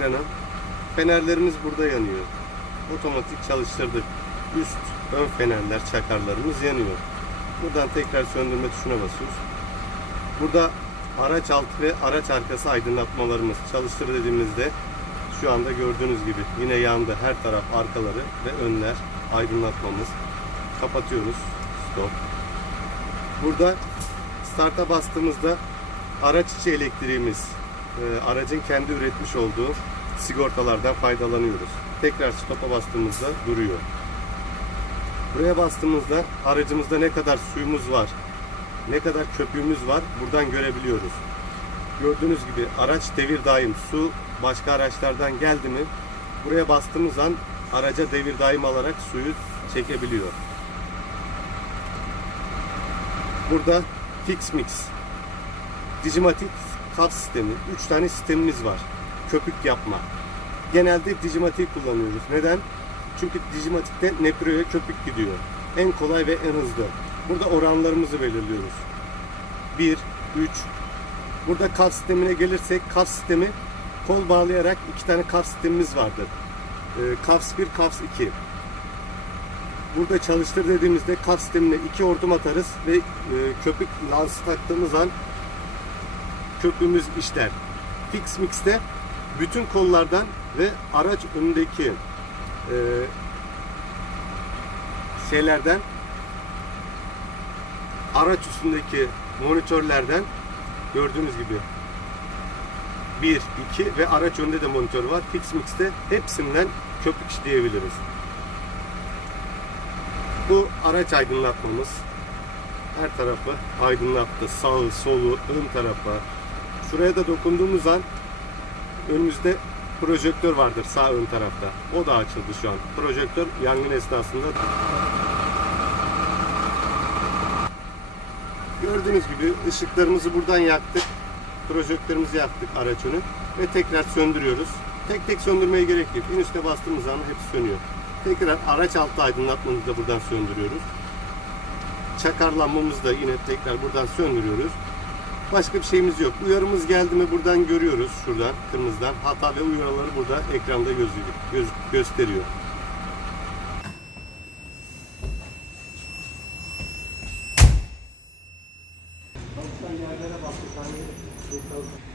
ekranı. Fenerlerimiz burada yanıyor. Otomatik çalıştırdık. Üst ön fenerler, çakarlarımız yanıyor. Buradan tekrar söndürme tuşuna basıyoruz. Burada araç altı ve araç arkası aydınlatmalarımız çalıştır dediğimizde şu anda gördüğünüz gibi yine yandı her taraf arkaları ve önler aydınlatmamız. Kapatıyoruz. Stop. Burada start'a bastığımızda araç içi elektriğimiz e, aracın kendi üretmiş olduğu sigortalardan faydalanıyoruz. Tekrar stop'a bastığımızda duruyor. Buraya bastığımızda aracımızda ne kadar suyumuz var, ne kadar köpüğümüz var buradan görebiliyoruz. Gördüğünüz gibi araç devir daim su başka araçlardan geldi mi buraya bastığımız an araca devir daim alarak suyu çekebiliyor. Burada Fix Mix Digimatic kap sistemi. 3 tane sistemimiz var. Köpük yapma. Genelde Digimatic kullanıyoruz. Neden? Çünkü Digimatic'te Nepro'ya köpük gidiyor. En kolay ve en hızlı. Burada oranlarımızı belirliyoruz. 1, 3. Burada kap sistemine gelirsek kap sistemi kol bağlayarak iki tane kap sistemimiz vardır. Ee, Kaps 1, Kaps 2. Burada çalıştır dediğimizde kap sistemine iki hortum atarız ve e, köpük lansı taktığımız an köpüğümüz işler. Fix Mix'te bütün kollardan ve araç önündeki e, şeylerden araç üstündeki monitörlerden gördüğünüz gibi 1, 2 ve araç önünde de monitör var. Fix Mix'te hepsinden köpük işleyebiliriz. Bu araç aydınlatmamız. Her tarafı aydınlattı. Sağı, solu, ön tarafa. Şuraya da dokunduğumuz an önümüzde projektör vardır sağ ön tarafta. O da açıldı şu an. Projektör yangın esnasında Gördüğünüz gibi ışıklarımızı buradan yaktık. Projektörümüzü yaktık araç önü ve tekrar söndürüyoruz. Tek tek söndürmeye gerek yok. En üstte bastığımız zaman hepsi sönüyor. Tekrar araç altı aydınlatmamızı da buradan söndürüyoruz. Çakar lambamızı da yine tekrar buradan söndürüyoruz. Başka bir şeyimiz yok. Uyarımız geldi mi buradan görüyoruz şuradan kırmızıdan. Hata ve uyarıları burada ekranda gözüküyor, göz, gösteriyor. yerlere baktık.